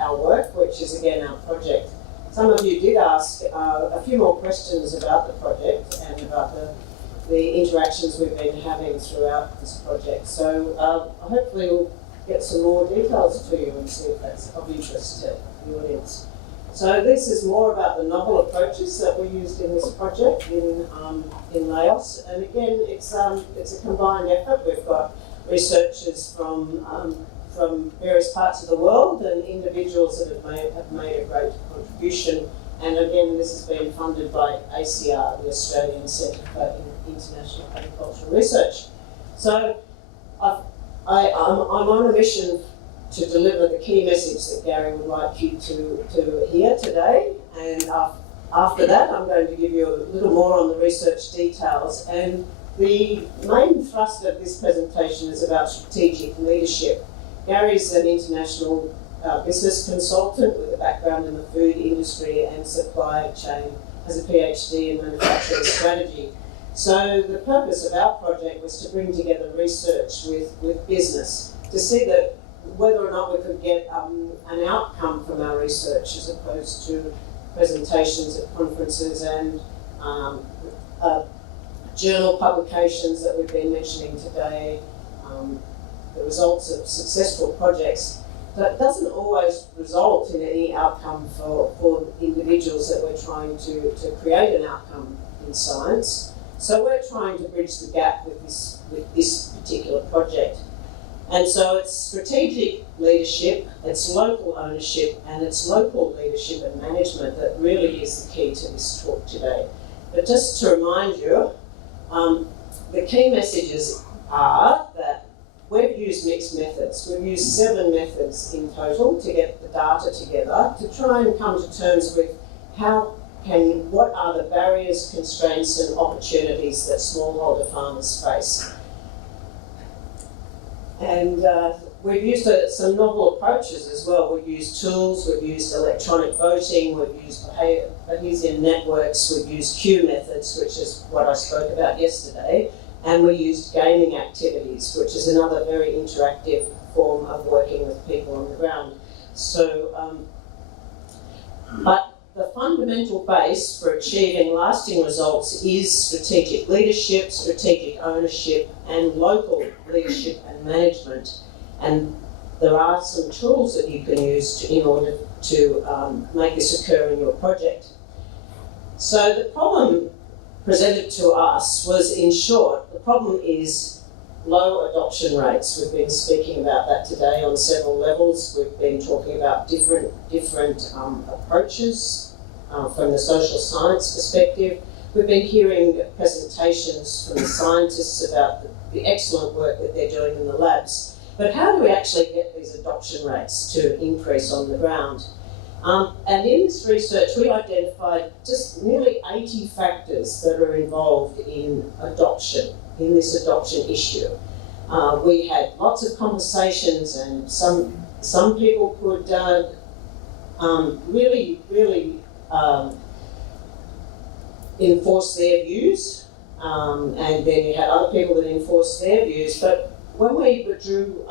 our work, which is again our project. Some of you did ask a few more questions about the project and about the interactions we've been having throughout this project. So hopefully we'll get some more details to you and see if that's of interest to the audience. So this is more about the novel approaches that we used in this project in Laos. And again, it's a combined effort. We've got researchers from various parts of the world and individuals that have made a great contribution. And again, this has been funded by ACIAR, the Australian Centre for International Agricultural Research. So I'm on a mission to deliver the key message that Gary would like you to hear today. And after that, I'm going to give you a little more on the research details. And the main thrust of this presentation is about strategic leadership. Gary's an international business consultant with a background in the food industry and supply chain, has a PhD in manufacturing strategy. So the purpose of our project was to bring together research with business to see that whether or not we could get an outcome from our research as opposed to presentations at conferences and journal publications that we've been mentioning today, the results of successful projects. That doesn't always result in any outcome for individuals that we're trying to create an outcome in science. So we're trying to bridge the gap with this particular project. And so it's strategic leadership, it's local ownership, and it's local leadership and management that really is the key to this talk today. But just to remind you, the key messages are that we've used mixed methods. We've used 7 methods in total to get the data together to try and come to terms with what are the barriers, constraints, and opportunities that smallholder farmers face. And we've used some novel approaches as well. We've used tools, we've used electronic voting, we've used Bayesian networks, we've used Q methods, which is what I spoke about yesterday, and we used gaming activities, which is another very interactive form of working with people on the ground. So, but the fundamental base for achieving lasting results is strategic leadership, strategic ownership, and local leadership and management. And there are some tools that you can use in order to make this occur in your project. So the problem presented to us was, in short, the problem is low adoption rates. We've been speaking about that today on several levels. We've been talking about different approaches from the social science perspective. We've been hearing presentations from the scientists about the excellent work that they're doing in the labs. But how do we actually get these adoption rates to increase on the ground? And in this research, we identified just nearly 80 factors that are involved in adoption, in this adoption issue. We had lots of conversations, and some people could really enforce their views, and then you had other people that enforced their views. But when we drew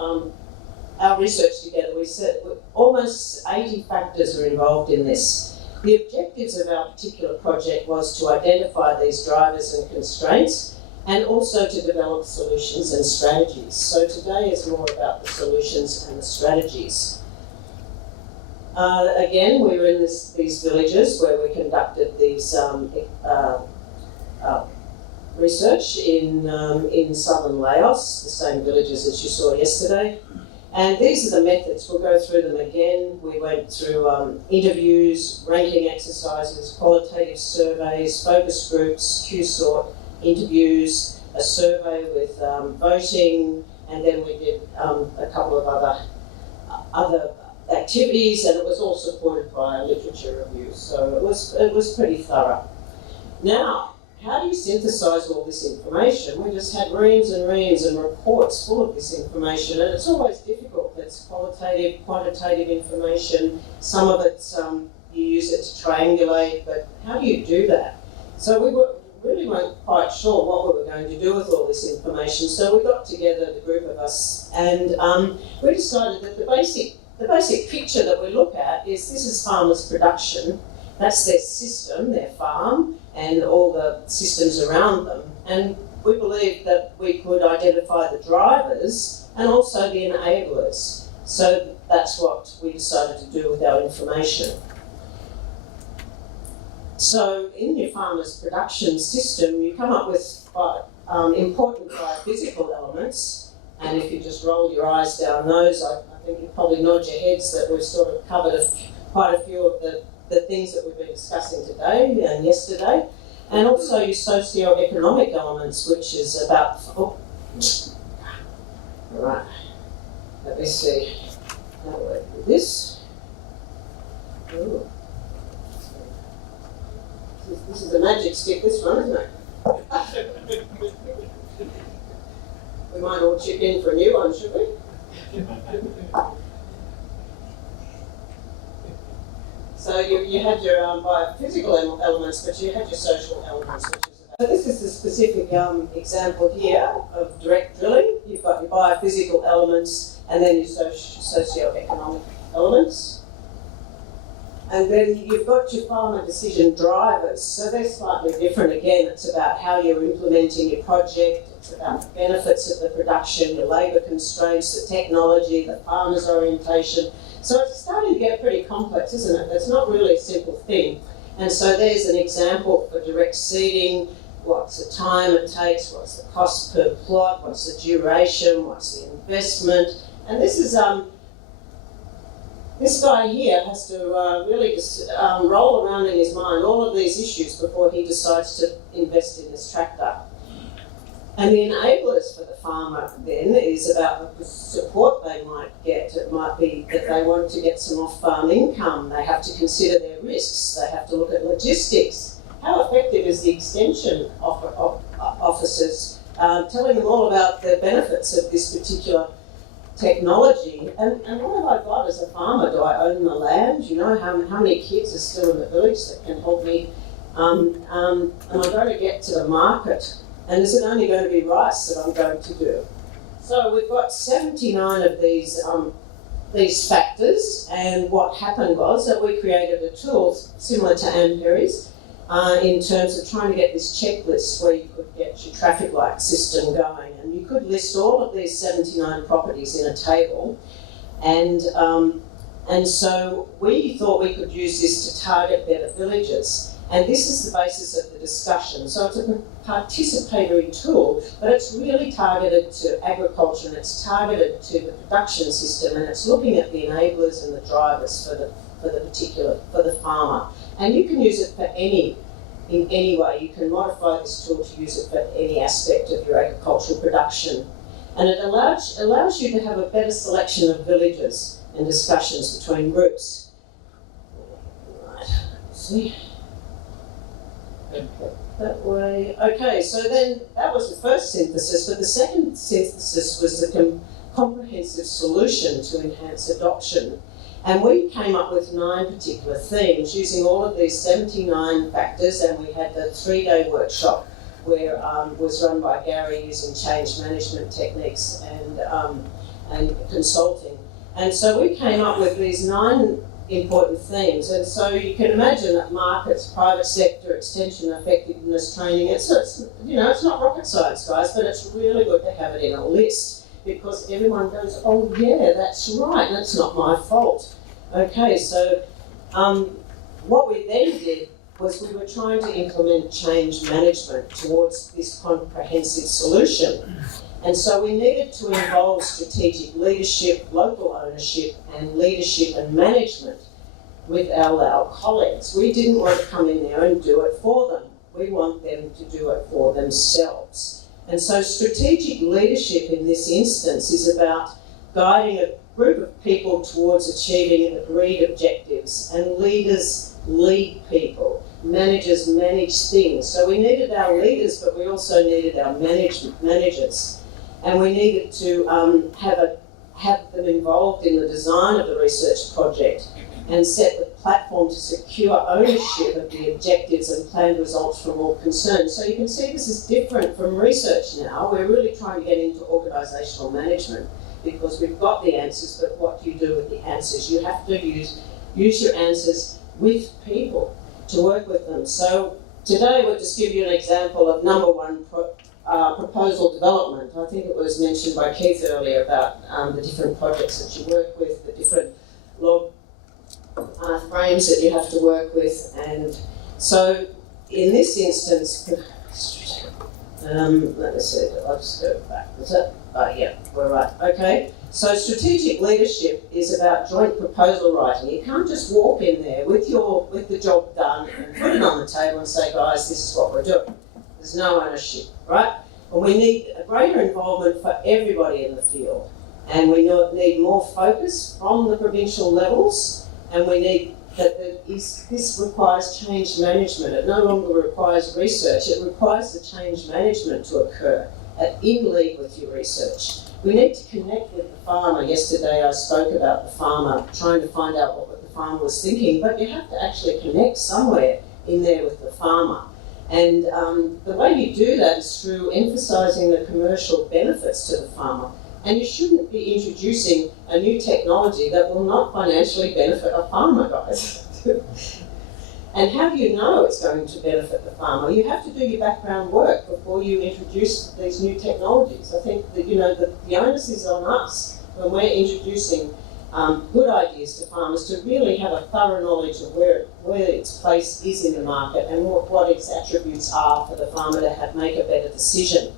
our research together, we said almost 80 factors are involved in this. The objectives of our particular project was to identify these drivers and constraints, and also to develop solutions and strategies. So today is more about the solutions and the strategies. Again, we were in these villages where we conducted these research in southern Laos, the same villages as you saw yesterday. And these are the methods. We'll go through them again. We went through interviews, ranking exercises, qualitative surveys, focus groups, Q-sort, interviews, a survey with voting, and then we did a couple of other activities, and it was all supported by a literature review. So it was pretty thorough. Now, how do you synthesize all this information? We just had reams and reams and reports full of this information, and it's always difficult. It's qualitative, quantitative information. Some of it, you use it to triangulate, but how do you do that? So we really weren't quite sure what we were going to do with all this information. So we got together, the group of us, and we decided that the basic the basic picture that we look at is this is farmers' production. That's their system, their farm, and all the systems around them. And we believe that we could identify the drivers and also the enablers. So that's what we decided to do with our information. So in your farmer's production system, you come up with important biophysical elements, and if you just roll your eyes down those, I think you probably nod your heads that we've sort of covered quite a few of the things that we've been discussing today and yesterday, and also your socio-economic elements, which is about, right, let me see, how do I do this? Ooh. This is a magic stick, this one, isn't it? We might all chip in for a new one, should we? So you had your biophysical elements, but you had your social elements, which is about. So this is a specific example here of direct drilling. You've got your biophysical elements and then your socio-economic elements. And then you've got your farmer decision drivers. So they're slightly different again. It's about how you're implementing your project. It's about the benefits of the production, the labour constraints, the technology, the farmer's orientation. So it's starting to get pretty complex, isn't it? It's not really a simple thing. And so there's an example for direct seeding. What's the time it takes? What's the cost per plot? What's the duration? What's the investment? And this is this guy here has to really just roll around in his mind all of these issues before he decides to invest in this tractor. And the enablers for the farmer then is about the support they might get. It might be that they want to get some off-farm income. They have to consider their risks. They have to look at logistics. How effective is the extension officers telling them all about the benefits of this particular technology? And what have I got as a farmer? Do I own the land? You know, how many kids are still in the village that can help me? Am I going to get to the market? And is it only going to be rice that I'm going to do? So we've got 79 of these factors, and what happened was that we created a tool similar to Anne Perry's in terms of trying to get this checklist where you could get your traffic light system going, and you could list all of these 79 properties in a table, and so we thought we could use this to target better villages. And this is the basis of the discussion. So it's a participatory tool, but it's really targeted to agriculture and it's targeted to the production system, and it's looking at the enablers and the drivers for the farmer. And you can use it in any way. You can modify this tool to use it for any aspect of your agricultural production. And it allows you to have a better selection of villages and discussions between groups. Right, let's see. That way. Okay, so then that was the first synthesis, but the second synthesis was the comprehensive solution to enhance adoption. And we came up with 9 particular themes using all of these 79 factors, and we had the 3-day workshop where was run by Gary using change management techniques and consulting. And so we came up with these 9 important themes, and so you can imagine that markets, private sector, extension, effectiveness training, it's not rocket science, guys, but it's really good to have it in a list because everyone goes, oh yeah, that's right, that's not my fault. Okay, so what we then did was we were trying to implement change management towards this comprehensive solution. And so we needed to involve strategic leadership, local ownership, and leadership and management with our Lao colleagues. We didn't want to come in there and do it for them. We want them to do it for themselves. And so strategic leadership in this instance is about guiding a group of people towards achieving agreed objectives, and leaders lead people. Managers manage things. So we needed our leaders, but we also needed our managers. And we needed to have them involved in the design of the research project and set the platform to secure ownership of the objectives and planned results from all concerned. So you can see this is different from research now. We're really trying to get into organisational management. because we've got the answers, but what do you do with the answers? You have to use your answers with people to work with them. So today we'll just give you an example of number one, proposal development. I think it was mentioned by Keith earlier about the different projects that you work with, the different log frames that you have to work with. And so in this instance, let me see, I'll just go back. Is it? Oh, yeah, we're right. Okay. So strategic leadership is about joint proposal writing. You can't just walk in there with the job done and put it on the table and say, guys, this is what we're doing. There's no ownership, right? And we need a greater involvement for everybody in the field. And we need more focus from the provincial levels, and we need this requires change management. It no longer requires research, it requires the change management to occur in league with your research. We need to connect with the farmer. Yesterday I spoke about the farmer, trying to find out what the farmer was thinking, but you have to actually connect somewhere in there with the farmer. And the way you do that is through emphasising the commercial benefits to the farmer. And you shouldn't be introducing a new technology that will not financially benefit a farmer, guys. And how do you know it's going to benefit the farmer? You have to do your background work before you introduce these new technologies. I think that, the onus is on us when we're introducing good ideas to farmers to really have a thorough knowledge of where its place is in the market and what its attributes are for the farmer to make a better decision.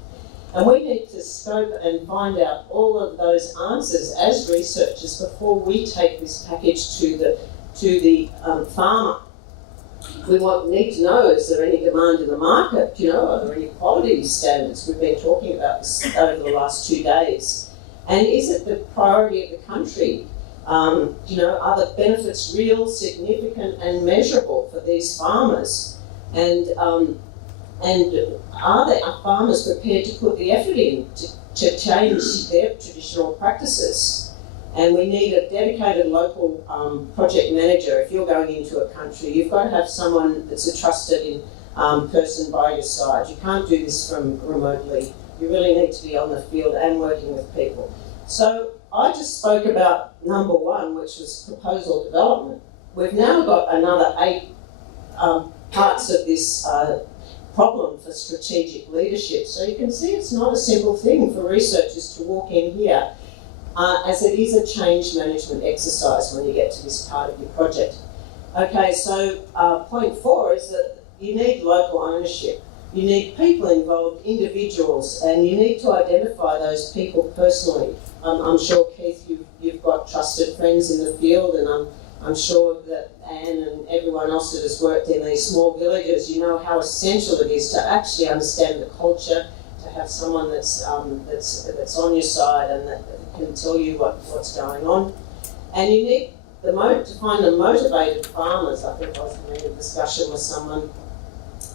And we need to scope and find out all of those answers as researchers before we take this package to the farmer. We need to know, is there any demand in the market? Are there any quality standards? We've been talking about this over the last 2 days. And is it the priority of the country? Are the benefits real, significant and measurable for these farmers? And are farmers prepared to put the effort in to change their traditional practices? And we need a dedicated local project manager. If you're going into a country, you've got to have someone that's a trusted person by your side. You can't do this from remotely. You really need to be on the field and working with people. So I just spoke about number one, which was proposal development. We've now got another 8 parts of this problem for strategic leadership. So you can see it's not a simple thing for researchers to walk in here, as it is a change management exercise when you get to this part of your project. Okay, so point 4 is that you need local ownership. You need people involved, individuals, and you need to identify those people personally. I'm sure, Keith, you've got trusted friends in the field, and I'm sure that Anne and everyone else that has worked in these small villages, you know how essential it is to actually understand the culture, to have someone that's on your side and that can tell you what's going on. And you need to find the motivated farmers. I think I was having a discussion with someone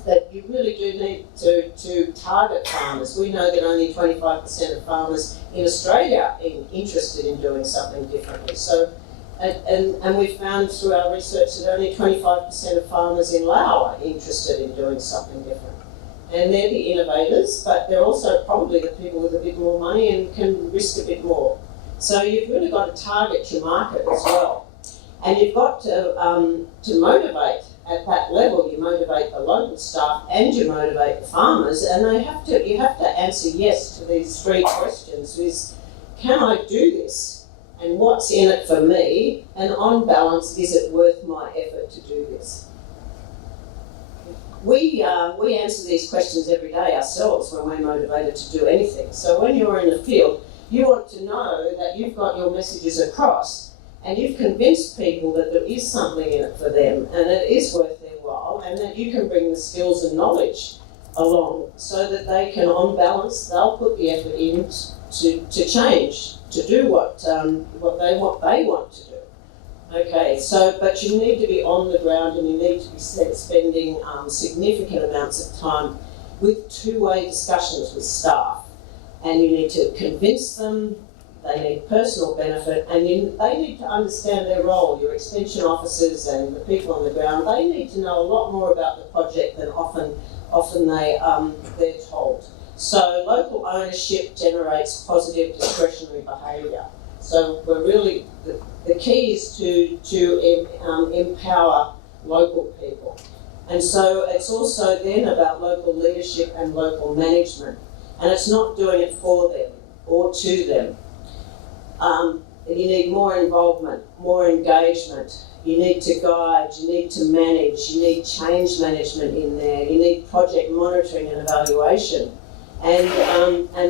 that you really do need to target farmers. We know that only 25% of farmers in Australia are interested in doing something differently. So, and we found through our research that only 25% of farmers in Laos are interested in doing something different. And they're the innovators, but they're also probably the people with a bit more money and can risk a bit more. So you've really got to target your market as well. And you've got to motivate at that level. You motivate the local staff and you motivate the farmers, and you have to answer yes to these 3 questions: is, can I do this? And what's in it for me? And on balance, is it worth my effort to do this? We answer these questions every day ourselves when we're motivated to do anything. So when you're in the field, you want to know that you've got your messages across and you've convinced people that there is something in it for them and it is worth their while, and that you can bring the skills and knowledge along so that they can, on balance, they'll put the effort in to change, to do what they want to do. Okay, but you need to be on the ground and you need to be spending significant amounts of time with 2-way discussions with staff. And you need to convince them, they need personal benefit, and they need to understand their role. Your extension officers and the people on the ground, they need to know a lot more about the project than often they're told. So local ownership generates positive discretionary behaviour. So we're really, the key is to empower local people. And so it's also then about local leadership and local management. And it's not doing it for them or to them. You need more involvement, more engagement. You need to guide, you need to manage, you need change management in there, you need project monitoring and evaluation. And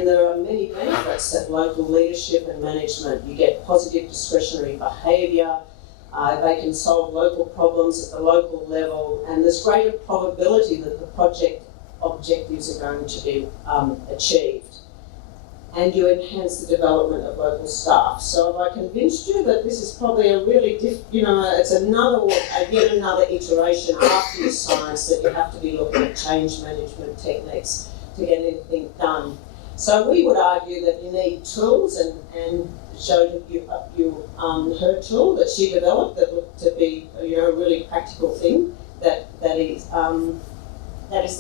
there are many benefits that local leadership and management. You get positive discretionary behaviour, they can solve local problems at the local level, and there's greater probability that the project objectives are going to be achieved. And you enhance the development of local staff. So have I convinced you that this is probably a really, it's yet another iteration after the science that you have to be looking at change management techniques to get anything done. So we would argue that you need tools, and showed you her tool that she developed that looked to be a really practical thing that is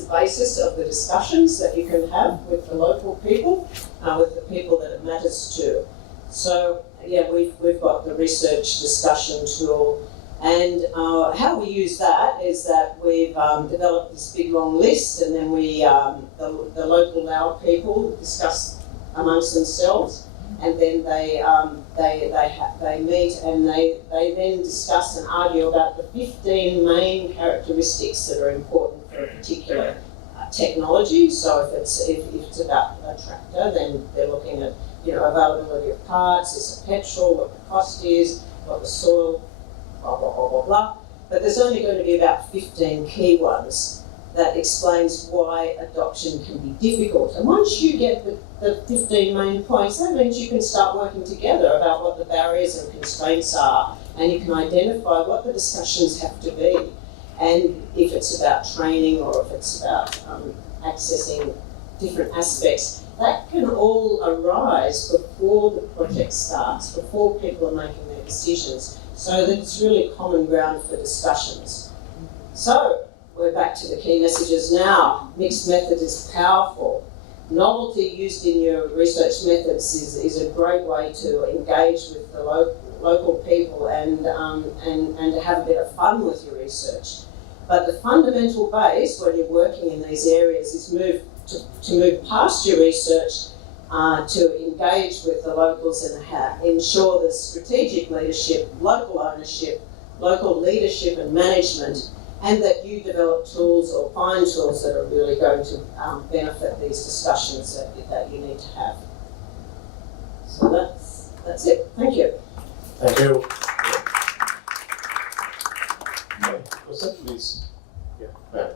the basis of the discussions that you can have with the local people, with the people that it matters to. So yeah, we've got the research discussion tool, and how we use that is that we've developed this big long list, and then we the local Lao people discuss amongst themselves, and then they meet and they then discuss and argue about the 15 main characteristics that are important for a particular technology. So if it's about a tractor, then they're looking at availability of parts, is it petrol, what the cost is, what the soil, blah blah blah blah blah. But there's only going to be about 15 key ones that explains why adoption can be difficult. And once you get the 15 main points, that means you can start working together about what the barriers and constraints are, and you can identify what the discussions have to be. And if it's about training or if it's about accessing different aspects, that can all arise before the project starts, before people are making their decisions, so that it's really common ground for discussions. So, we're back to the key messages now. Mixed method is powerful. Novelty used in your research methods is a great way to engage with the local people and to have a bit of fun with your research. But the fundamental base when you're working in these areas is to move past your research to engage with the locals and ensure the strategic leadership, local ownership, local leadership and management, and that you develop tools or find tools that are really going to benefit these discussions that you need to have. So that's it. Thank you. Thank you. Well, essentially, yeah.